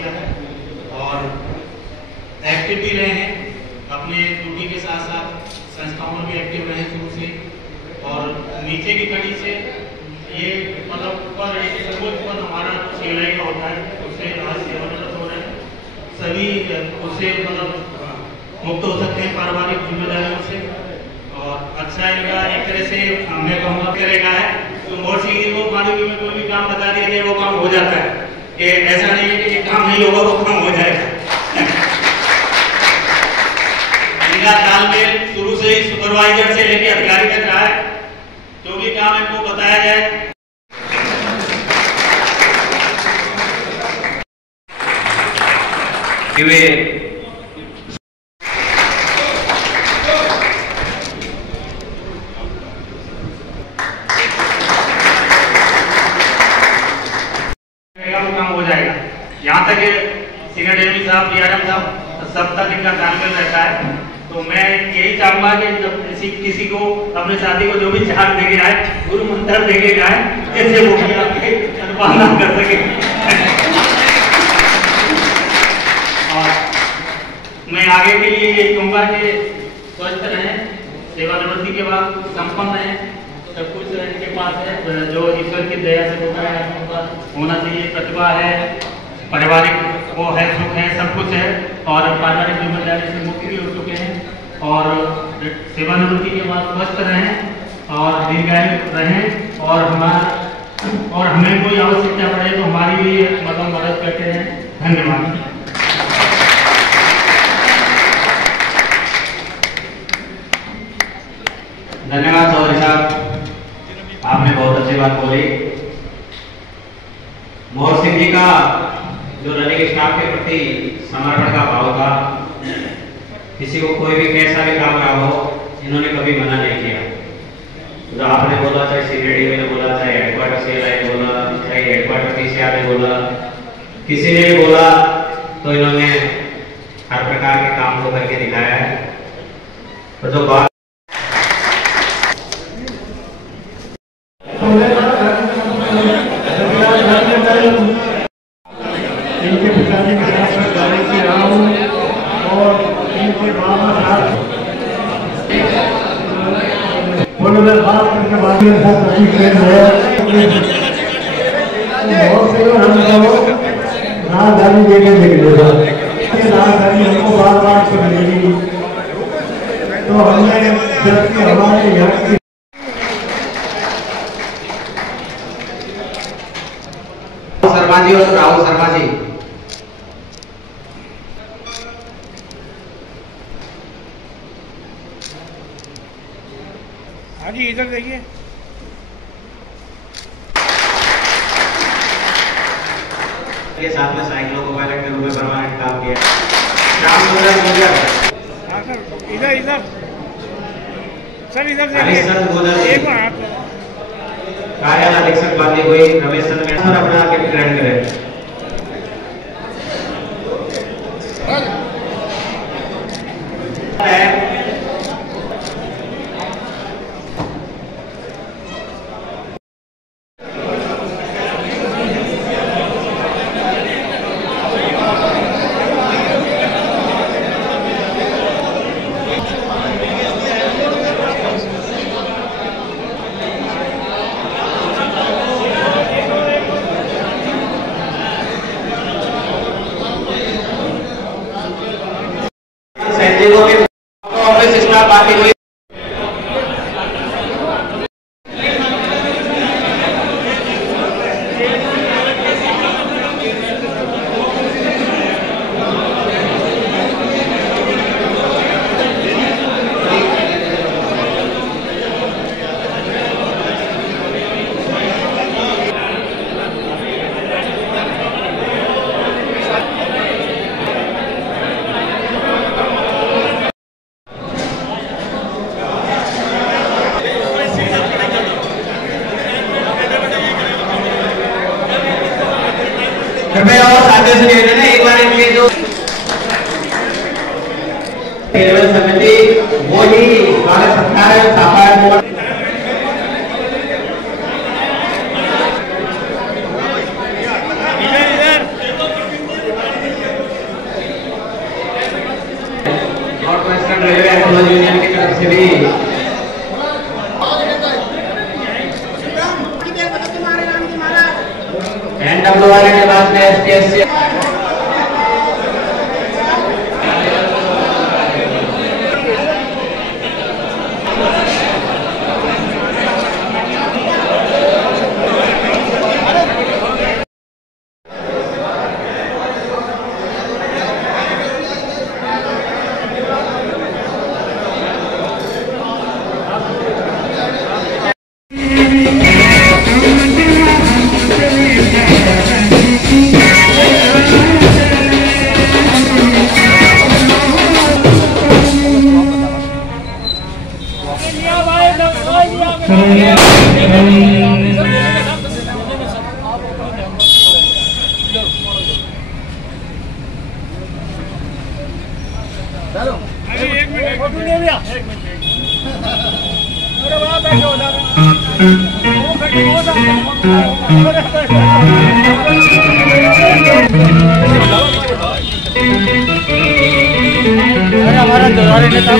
किया है और एक्टिव भी रहे हैं, अपने ड्यूटी के साथ साथ संस्थाओं में भी एक्टिव रहे शुरू से। और नीचे की कड़ी से ये मतलब ऊपर सर्वोच्च पद हमारा CLI का होता है, उससे आज सेवानिवृत्त हो रहे हैं सभी, उससे मतलब मुक्त हो सकते हैं पारिवारिक जिम्मेदारियों से। और अच्छा इनका एक तरह से मैं कहूँगा करेगा है तो मोर सिंह जी को मालूम में कोई भी काम बता दिया जाए वो काम हो जाता है, कि ऐसा नहीं है कि ये काम नहीं होगा वो काम हो जाएगा। इनका तालमेल शुरू से ही सुपरवाइजर से लेकर अधिकारी तक रहा है, जो भी काम इनको बताया जाए। वो काम हो जाएगा। यहाँ तक सीनियर डेप्यूटी साहब, DRM साहब सब तक इनका तालमेल रहता है। तो मैं यही चाहूंगा कि जब किसी को अपने साथी को जो भी चार्ज देके आए, गुरु मंत्र देके जाए, जैसे वो भी आपके अनुपालना कर सके। और मैं आगे के लिए यही कहूँगा कि स्वस्थ रहें, सेवानिवृत्ति के बाद संपन्न रहें, सब कुछ इनके पास है जो ईश्वर की दया से होता है, उनका होना चाहिए, प्रतिभा है, पारिवारिक वो है, सुख है, सब कुछ है। और पारिवारिक जिम्मेदारी से मुक्त भी हो चुके हैं और सेवानिवृत्ति के बाद स्वस्थ रहें और दीर्घायु रहें। और हमें कोई आवश्यकता पड़े तो हमारी भी मतलब मदद करते हैं। धन्यवाद। धन्यवाद चौधरी साहब, आपने बहुत अच्छी बात बोली। मोहर सिंह जी का जो रनिंग स्टाफ के प्रति समर्पण का भाव था, किसी को कोई भी कैसा भी काम रहा हो, इन्होंने कभी मना नहीं किया। जो आपने बोला, चाहे CDD ने बोला, चाहे हेडक्वार्टर CLI बोला, चाहे हेडक्वार्टर PCR ने बोला, किसी ने भी बोला, तो इन्होंने हर प्रकार के काम को करके दिखाया है। तो जो बात इनके पिताजी के साथ गाड़ी की रहा हूँ और इनके बाबा साथ बात करके बाद में राजधानी देकर निकलेगा, राजधानी हमको बार बार से मिलेगी। तो हमने जबकि हमारे यहाँ की शर्मा जी और राहुल शर्मा जी, हाँ जी इधर देखिए। ये साथ में साइकिलों को पायलट के रूप में परमानेंट काम किया। श्याम सुंदर गुजर, हाँ सर इधर इधर सर इधर देखिए। एक हाथ कार्यालय अधीक्षक बांधी हुई रमेश चंद्र में अपना आगे ग्रहण करें। ऑफिस स्टाफ बाकी हुई कृपया और साथियों से निवेदन है, एक बार इनके जो समिति वो ही भारत सरकार साफा कैसे हमारा जोरारी नेता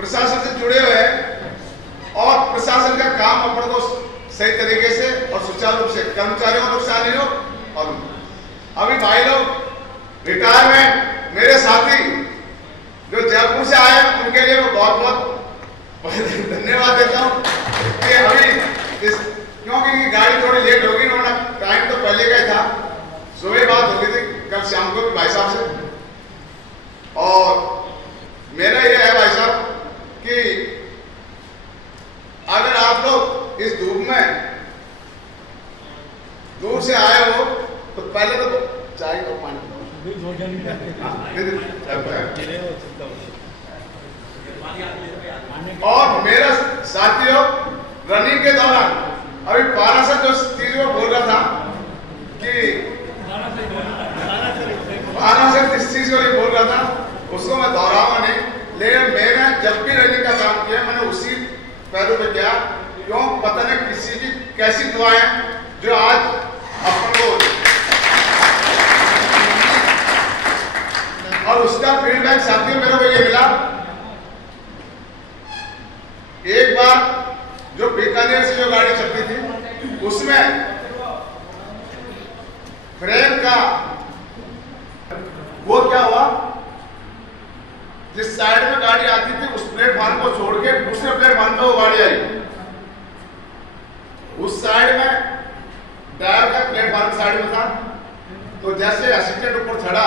प्रशासन से जुड़े हुए हैं और प्रशासन का काम अपन को सही तरीके से और सुचारू रूप से कर्मचारियों को नुकसान नहीं हो। और अभी भाई लोग रिटायरमेंट मेरे साथी जो जयपुर से आए उनके लिए मैं बहुत बहुत धन्यवाद देता हूँ कि अभी क्योंकि गाड़ी थोड़ी लेट होगी, उन्होंने टाइम तो पहले का ही था, सुबह बात हो गई थी कल शाम को भी भाई साहब से। और मेरा यह है भाई साहब कि अगर आप लोग इस धूप में दूर से आए हो तो पहले तो चाय को पानी और मेरा साथियों रनिंग के दौरान अभी पाराशर जो चीज को बोल रहा था कि पाराशर इस चीज को बोल रहा था उसको मैं दोहराऊंगा नहीं, लेकिन मैंने जब भी रनिंग का काम किया मैंने उसी पहलू पे किया। क्यों पता नहीं किसी की कैसी दुआएं जो आज अपन को, और उसका फीडबैक साथियों मेरे को ये मिला। एक बार जो बीकानेर से जो गाड़ी चलती थी उसमें फ्रेम का वो क्या हुआ, जिस साइड में गाड़ी आती थी उस प्लेटफॉर्म को छोड़ के दूसरे प्लेटफॉर्म पे वो गाड़ी आई। उस साइड में टायर का प्लेटफॉर्म साइड में था, तो जैसे असिस्टेंट ऊपर चढ़ा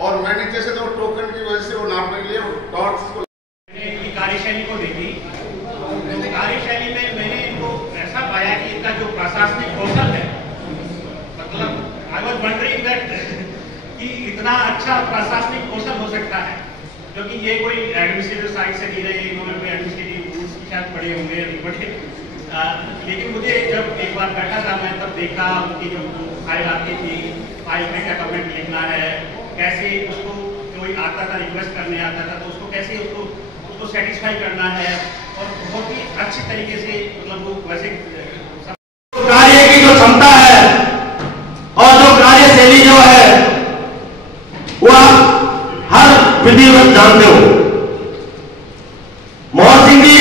और मैं नीचे से तो टोकन की वजह से वो नापने के लिए डॉट्स को कार्यशैली को देखी, तो कार्यशैली में मैंने इनको ऐसा पाया कि इनका जो प्रशासनिक कौशल है, मतलब आई वाज वंडरिंग दैट कि इतना अच्छा प्रशासनिक कौशल हो सकता है, क्योंकि ये कोई एडमिनिस्ट्रेटिव साइड से नहीं रहे, इन्होंने कोई एडमिनिस्ट्रेटिव रूल्स की शायद पढ़े होंगे बड़े, लेकिन मुझे जब एक बार बैठा था मैं तब देखा उनकी जो फाइल आती थी, फाइल में क्या कमेंट लिखना है, कैसे उसको कोई आता था रिक्वेस्ट करने आता था तो उसको कैसे उसको सेटिस्फाई करना है, और बहुत ही अच्छी तरीके से मतलब वो वैसे कार्य की जो क्षमता है और जो कार्यशैली जो है विधिवत जानते हो। मोहन सिंह जी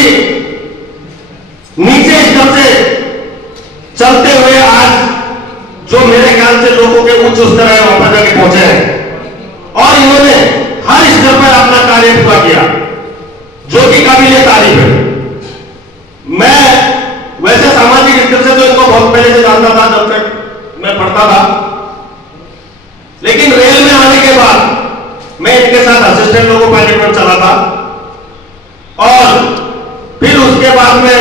नीचे स्तर से चलते हुए आज जो मेरे ख्याल से लोगों के उच्च स्तर है वहां पर जाके पहुंचे हैं और इन्होंने हर स्तर पर अपना कार्य पूरा किया, जो कि काबिल तारीफ है। मैं वैसे सामाजिक स्तर से तो इनको बहुत पहले से जानता था, जब तक मैं पढ़ता था, लेकिन रेल में आने के बाद मैं इनके साथ असिस्टेंट लोको पायलट में चला था और फिर उसके बाद में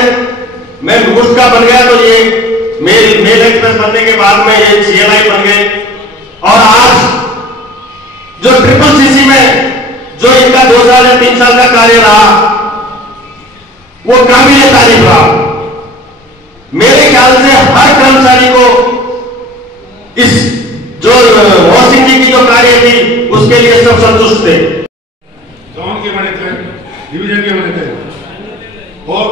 मैं गुड्स का बन गया, तो ये मेल एक्सप्रेस बनने के बाद में ये CLI बन गए और आज जो CCC में जो इनका 2 साल या 3 साल का कार्य रहा वो काबिल तारीफ रहा। मेरे ख्याल से हर कर्मचारी को इस जो मोहन सिंह जी की जो कार्य थी उसके लिए सब संतुष्ट थे। जोन के बने थे, डिवीजन के बने थे और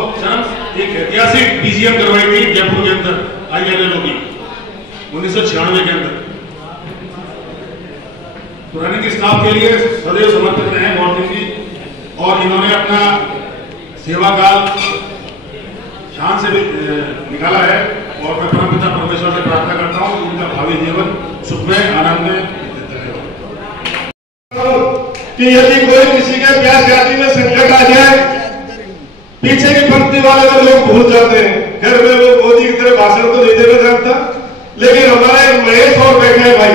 एक ऐतिहासिक DGM करवाई थी जयपुर के अंदर ILLO की 1996 के अंदर। तो रनिंग स्टाफ के लिए सदैव समर्पित रहे मोहन सिंह जी और इन्होंने अपना सेवा काल शान से निकाला है और मैं परमपिता परमेश्वर से प्रार्थना करता हूं कि उनका भावी जीवन सुखमय आनंद में कि यदि कोई किसी के प्यास जाति में संकट आ जाए, पीछे की पंक्ति वाले तो लोग भूल जाते हैं, घर में वो मोदी की तरह भाषण तो नहीं देना चाहता, लेकिन हमारे महेश और बैठे हैं भाई,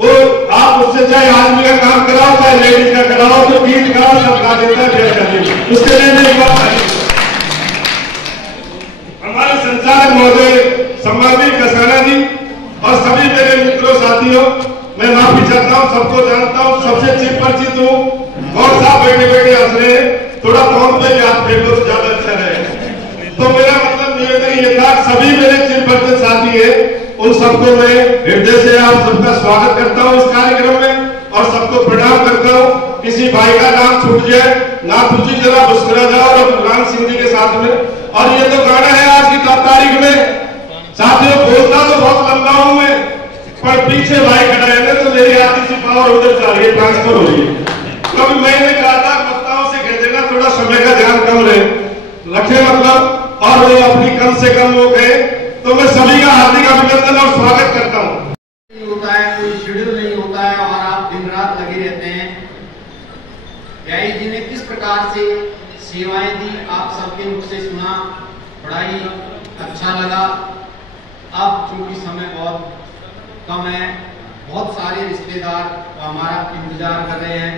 वो आप उससे चाहे आदमी का काम कराओ चाहे लेडीज का कराओ, तो गीत गाओ सब गा देता है, उसके लिए नहीं बात। हमारे संचालक महोदय सम्मानित कसाना जी और सभी मेरे मित्रों साथियों, मैं माफी चाहता हूँ, सबको जानता हूँ, सबसे चिर परिचित हूँ और साहब बैठे बैठे हंस रहे हैं, थोड़ा फोन पे याद फेंको तो ज्यादा अच्छा रहे। तो मेरा मतलब निवेदन ये था, सभी मेरे चिर परिचित साथी है, उन सबको मैं हृदय से आप सबका स्वागत करता हूँ इस कार्यक्रम में और सबको प्रणाम करता हूँ। किसी भाई का नाम छूट जाए ना पूछी जरा मुस्कुरा जाओ और गुलाम सिंह जी के साथ में। और ये तो गाना है आज की तारीख में, साथियों बोलता तो बहुत लंबा हूं मैं, पर पीछे भाई खड़ा है तो मेरी आधी सी पावर उधर जा रही है, ट्रांसफर हो रही है। क्योंकि मैंने कहा था वक्ताओं से कह देना थोड़ा समय का ध्यान कम रखे मतलब, और वो अपनी कम से कम वो कहे, तो मैं सभी का हार्दिक अभिनंदन और स्वागत करता हूँ। होता है, कोई शेड्यूल नहीं होता है और आप दिन रात लगे रहते हैं। व्याही जी ने किस प्रकार से सेवाएं दी, आप सबके मुख से सुना, बड़ा ही अच्छा लगा। अब चूंकि समय बहुत कम है, बहुत सारे रिश्तेदार हमारा इंतजार कर रहे हैं,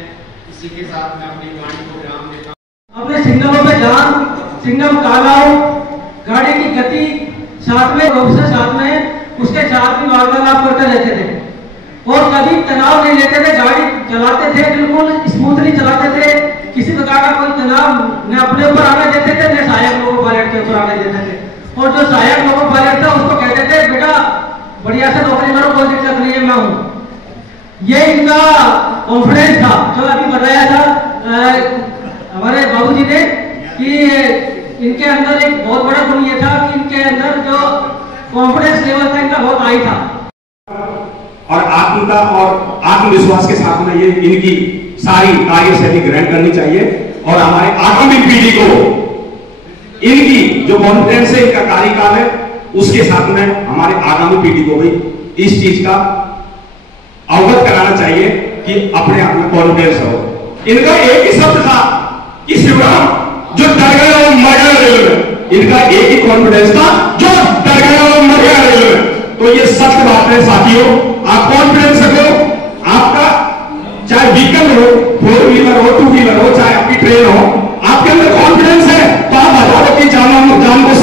इसी के साथ मैं अपनी गाड़ी को विराम देता हूँ। अपने सिग्नलों पे ध्यान, सिग्नल काला हो, गाड़ी की गति साथ में ऑफिसर साथ में उसके साथ भी वार्तालाप करते रहते थे और कभी तनाव नहीं लेते थे, गाड़ी चलाते थे बिल्कुल स्मूथली चलाते थे, किसी प्रकार का कोई तनाव न अपने ऊपर आने देते थे न सहायक लोगों पायलट के ऊपर आने देते थे। और जो सहायक लोगों पायलट था उसको कहते थे बेटा बढ़िया से नौकरी करो, कोई दिक्कत नहीं है, मैं हूँ। ये इनका कॉन्फिडेंस था जो अभी बताया था हमारे बाबूजी ने कि इनके अंदर एक बहुत बड़ा गुण ये था कि इनके अंदर जो कॉन्फिडेंस लेवल था इनका बहुत हाई था और आत्मता और आत्मविश्वास के साथ में ये इनकी सारी कार्यशैली ग्रहण करनी चाहिए और हमारे आगामी पीढ़ी को इनकी जो कॉन्फिडेंस है, इनका कार्यकाल है, उसके साथ में हमारे आगामी पीढ़ी को भी इस चीज का अवगत कराना चाहिए कि अपने आप में कॉन्फिडेंस हो। इनका एक ही शब्द था कि शिवराम जो डर गया वो मर गया रेलवे में, इनका एक ही कॉन्फिडेंस था जो डर गया वो मर गया रेलवे में। तो ये सत्य बात है साथियों, आप कॉन्फिडेंस रखो, आपका चाहे व्हीकल हो, 4 व्हीलर हो, 2 व्हीलर हो, चाहे आपकी ट्रेन हो, आपके अंदर कॉन्फिडेंस है तो आप हजारों की जान को